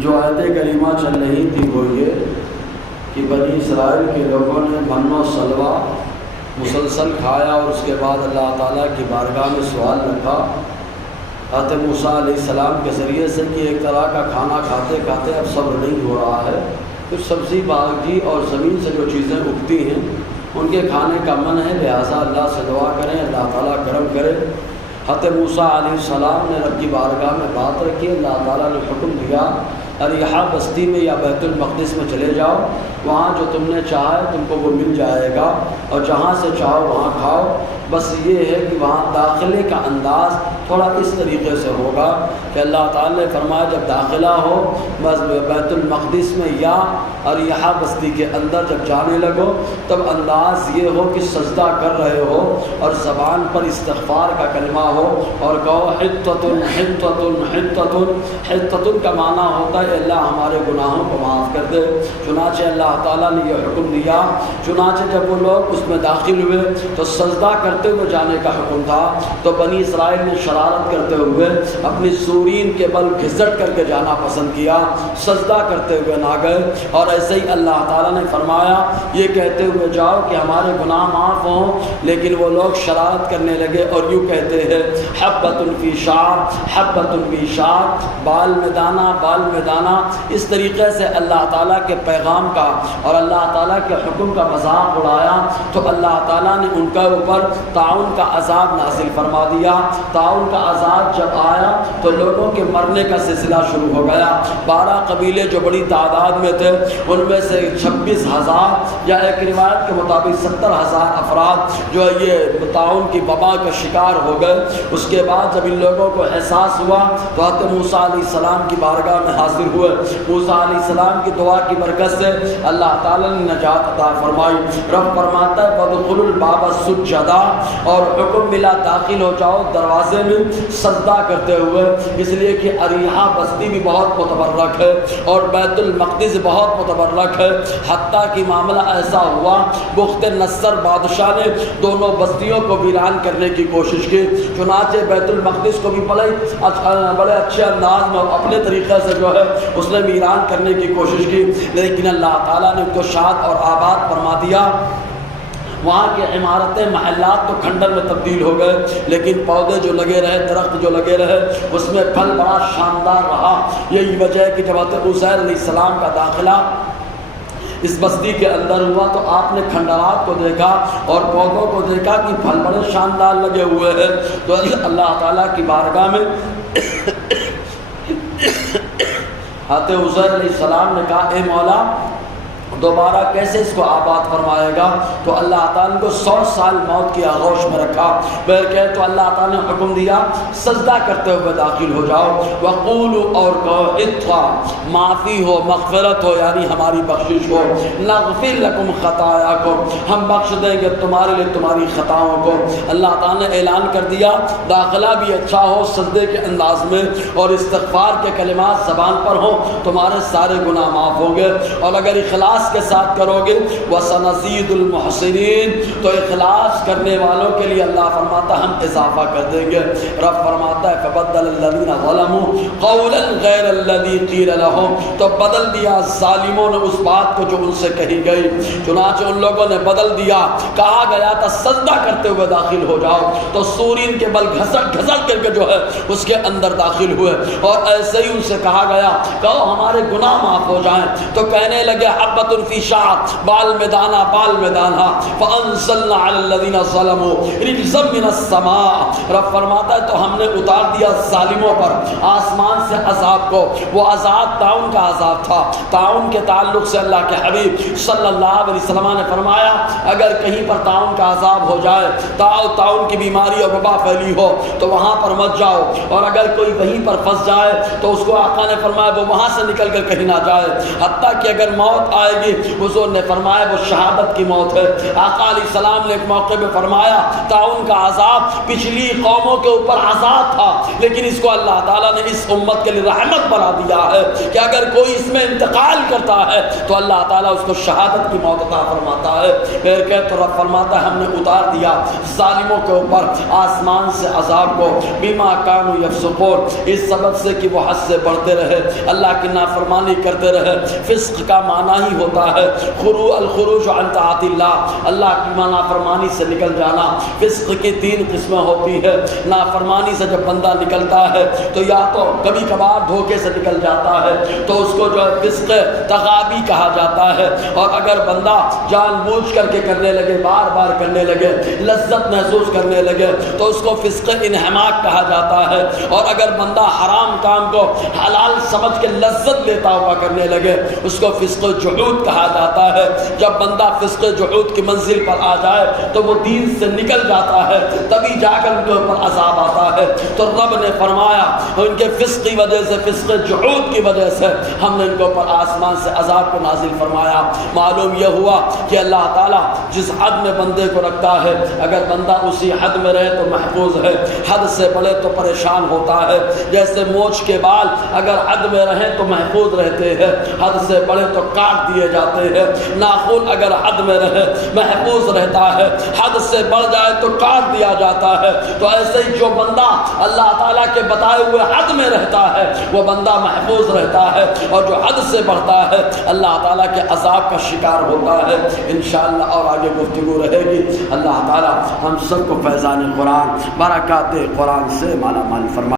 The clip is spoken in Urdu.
جو آیت کریمہ چل رہی تھی وہ یہ کہ بنی اسرائیل کے لوگوں نے من و سلوہ مسلسل کھایا اور اس کے بعد اللہ تعالیٰ کی بارگاہ میں سوال رکھا حضرت موسیٰ علیہ السلام کے ذریعے سے کہ ایک طرح کا کھانا کھاتے کھاتے اب صبر نہیں ہو رہا ہے، کچھ سبزی باغی اور زمین سے جو چیزیں اگتی ہیں ان کے کھانے کا من ہے، لہٰذا اللہ سے دعا کریں اللہ تعالیٰ کرم کرے۔ حضرت موسیٰ علیہ السلام نے رب کی بارگاہ میں بات رکھی، اللہ تعالیٰ نے حکم دیا اریحا بستی میں یا بیت المقدس میں چلے جاؤ، وہاں جو تم نے چاہا ہے تم کو وہ مل جائے گا اور جہاں سے چاہو وہاں کھاؤ، بس یہ ہے کہ وہاں داخلے کا انداز تھوڑا اس طریقے سے ہوگا کہ اللہ تعالیٰ نے فرمایا جب داخلہ ہو بس بیت المقدس میں یا اریحا بستی کے اندر جب جانے لگو تب انداز یہ ہو کہ سجدہ کر رہے ہو اور زبان پر استغفار کا کلمہ ہو اور کہو حطۃ حطۃ حطۃ۔ حطۃ کا معنی ہوتا ہے اللہ ہمارے گناہوں کو معاف کر دے۔ چنانچہ اللہ تعالیٰ نے یہ حکم دیا، چنانچہ جب وہ لوگ اس میں داخل ہوئے تو سجدہ کرتے ہوئے جانے کا حکم تھا، تو بنی اسرائیل نے شرارت کرتے ہوئے اپنی سورین کے بل گھسٹ کر کے جانا پسند کیا، سجدہ کرتے ہوئے نہ گئے، اور ایسے ہی اللہ تعالیٰ نے فرمایا یہ کہتے ہوئے جاؤ کہ ہمارے گناہ معاف ہوں، لیکن وہ لوگ شرارت کرنے لگے اور یوں کہتے ہیں حبۃ فی شعر حبۃ فی شعر، بال میں دانہ بال میں دانہ۔ اس طریقے سے اللہ تعالیٰ کے پیغام کا اور اللہ تعالیٰ کے حکم کا مذاق اڑایا تو اللہ تعالیٰ نے ان کے اوپر طاعون کا عذاب نازل فرما دیا۔ طاعون کا عذاب جب آیا تو لوگوں کے مرنے کا سلسلہ شروع ہو گیا۔ 12 قبیلے جو بڑی تعداد میں تھے ان میں سے 26,000 یا ایک روایت کے مطابق 70,000 افراد جو ہے یہ طاعون کی وبا کا شکار ہو گئے۔ اس کے بعد جب ان لوگوں کو احساس ہوا تو حضرت موسیٰ علیہ السلام کی بارگاہ میں حاضر ہوئے۔ موسیٰ علیہ السلام کی دعا کی برکت سے اللہ تعالیٰ نے نجات عطا فرمائی۔ رب فرماتا ہے وَادْخُلُوا الْبَابَ سُجَّدًا، اور حکم ملا داخل ہو جاؤ دروازے میں سجدہ کرتے ہوئے، اس لیے کہ اریحا بستی بھی بہت متبرک ہے اور بیت المقدس بہت متبرک ہے، حتیٰ کہ معاملہ ایسا ہوا بخت نصر بادشاہ نے دونوں بستیوں کو ویران کرنے کی کوشش کی۔ چنانچہ بیت المقدس کو بھی بڑے اچھے انداز میں اپنے طریقے سے جو ہے اس نے ویران کرنے کی کوشش کی، لیکن اللہ تعالیٰ نے اس کو شاد اور آباد فرما دیا۔ وہاں کے عمارتیں محلات تو کھنڈر میں تبدیل ہو گئے، لیکن پودے جو لگے رہے درخت جو لگے رہے اس میں پھل بڑا شاندار رہا۔ یہی وجہ ہے کہ جب حضرت عزیر علیہ السلام کا داخلہ اس بستی کے اندر ہوا تو آپ نے کھنڈرات کو دیکھا اور پودوں کو دیکھا کہ پھل بڑے شاندار لگے ہوئے ہیں، تو اللہ تعالیٰ کی بارگاہ میں حضرت عزیر علیہ السلام نے کہا اے مولا دوبارہ کیسے اس کو آباد فرمائے گا؟ تو اللہ تعالیٰ کو 100 سال موت کی آغوش میں رکھا۔ بلکہ تو اللہ تعالیٰ نے حکم دیا سجدہ کرتے ہوئے داخل ہو جاؤ، وقولوا، اور کہو اتقوا، معافی ہو مغفرت ہو یعنی ہماری بخشش ہو، نغفر لکم خطایاکم، ہم بخش دیں گے تمہارے لیے تمہاری خطاؤں کو۔ اللہ تعالیٰ نے اعلان کر دیا داخلہ بھی اچھا ہو سجدے کے انداز میں اور استغفار کے کلمات زبان پر ہوں، تمہارے سارے گناہ معاف ہوں گے، اور اگر اخلاص کے ساتھ کرو گے وَسَنَزِيدُ الْمُحْسِنِينَ، تو اخلاص کرنے والوں کے لیے اللہ فرماتا ہم اضافہ کر دیں گے۔ رب فرماتا ہے فَبَدَّلَ الَّذِينَ ظَلَمُوا قَوْلًا غَيْرَ الَّذِي قِيلَ لَهُمْ، تو بدل دیا ظالموں نے اس بات کو جو ان سے کہی گئی، چنانچہ ان لوگوں نے بدل دیا، کہا گیا تھا سجدہ کرتے ہوئے داخل ہو جاؤ تو سورین کے بل گھسٹ کر کے جو ہے اس کے اندر داخل ہوئے، اور ایسے ہی ان سے کہا گیا کہو ہمارے گناہ معاف ہو جائیں، تو کہنے لگے حبۃ فی شعر، بال میں دانہ بال میں دانہ، فانزلنا علی الذین ظلموا رجزا من السماء، رب فرماتا ہے تو ہم نے اتار دیا ظالموں پر آسمان سے عذاب کو۔ وہ عذاب طاعون کا عذاب تھا۔ طاعون کے تعلق سے اللہ کے حبیب صلی اللہ علیہ وسلم نے فرمایا اگر کہیں پر طاعون کا عذاب ہو جائے، طاعون کی بیماری اور وبا پھیلی ہو تو وہاں پر مت جاؤ، اور اگر کوئی وہیں پر پھنس جائے تو اس کو آقا نے فرمایا وہ وہاں سے نکل کر کہیں نہ جائے، حتیٰ کہ اگر موت آئے گی حضور نے فرمایا وہ شہادت کی موت ہے۔ آقا علیہ السلام نے ایک موقع پہ فرمایا طاعون کا عذاب پچھلی قوموں کے اوپر عذاب تھا، لیکن اس کو اللہ تعالیٰ نے اس امت کے لیے رحمت بنا دیا ہے کہ اگر کوئی اس میں انتقال کرتا ہے تو اللہ تعالیٰ اس کو شہادت کی موت عطا فرماتا ہے۔ پھر کہ تو رب فرماتا ہے ہم نے اتار دیا ظالموں کے اوپر آسمان سے عذاب کو بما کانوا یفسقون، اس سبب سے کہ وہ حد سے بڑھتے رہے، اللہ کی نافرمانی کرتے رہے۔ فسق کا معنی ہی ہوتا ہے الخروج عن طاعت اللہ، اللہ کی نافرمانی سے نکل جانا۔ فسق کی تین قسمیں ہوتی ہے۔ نافرمانی سے جب بندہ نکلتا ہے تو یا تو کبھی کبھار دھوکے سے نکل جاتا ہے تو اس کو جو ہے فسق تغابی کہا جاتا ہے، اور اگر بندہ جان بوجھ کر کے کرنے لگے، بار بار کرنے لگے، لذت محسوس کرنے لگے تو اس کو فسق انہماک کہا جاتا ہے، اور اگر بندہ حرام کام کو حلال سمجھ کے لذت لیتا ہوا کرنے لگے اس کو فسق جحود کہا جاتا ہے۔ جب بندہ فسق جحود کی منزل پر آ جائے تو وہ دین سے نکل جاتا ہے، تبھی جا کر ان کے اوپر عذاب آتا ہے۔ تو رب نے فرمایا ان کے فسق کی وجہ سے، فسق جحود کی وجہ سے ہم نے ان کے اوپر آسمان سے عذاب کو نازل فرمایا۔ معلوم یہ ہوا کہ اللہ تعالیٰ جس حد میں بندے کو رکھتا ہے، اگر بندہ اسی حد میں رہے تو محفوظ ہے، حد سے بڑھے تو پریشان ہوتا ہے۔ جیسے مونچھ کے بال اگر حد میں رہیں تو محفوظ رہتے ہیں، حد سے بڑھے تو کاٹ دیے جاتے ہیں۔ ناخن اگر حد میں رہے محفوظ رہتا ہے، حد سے بڑھ جائے تو کاٹ دیا جاتا ہے۔ تو ایسے ہی جو بندہ اللہ تعالیٰ کے بتائے ہوئے حد میں رہتا ہے وہ بندہ محفوظ رہتا ہے، اور جو حد سے بڑھتا ہے اللہ تعالیٰ کے عذاب کا شکار ہوتا ہے۔ انشاءاللہ اور آگے گفتگو رہے گی۔ اللہ تعالیٰ ہم سب کو فیضان قرآن، برکات قرآن سے مالا مال فرمائے۔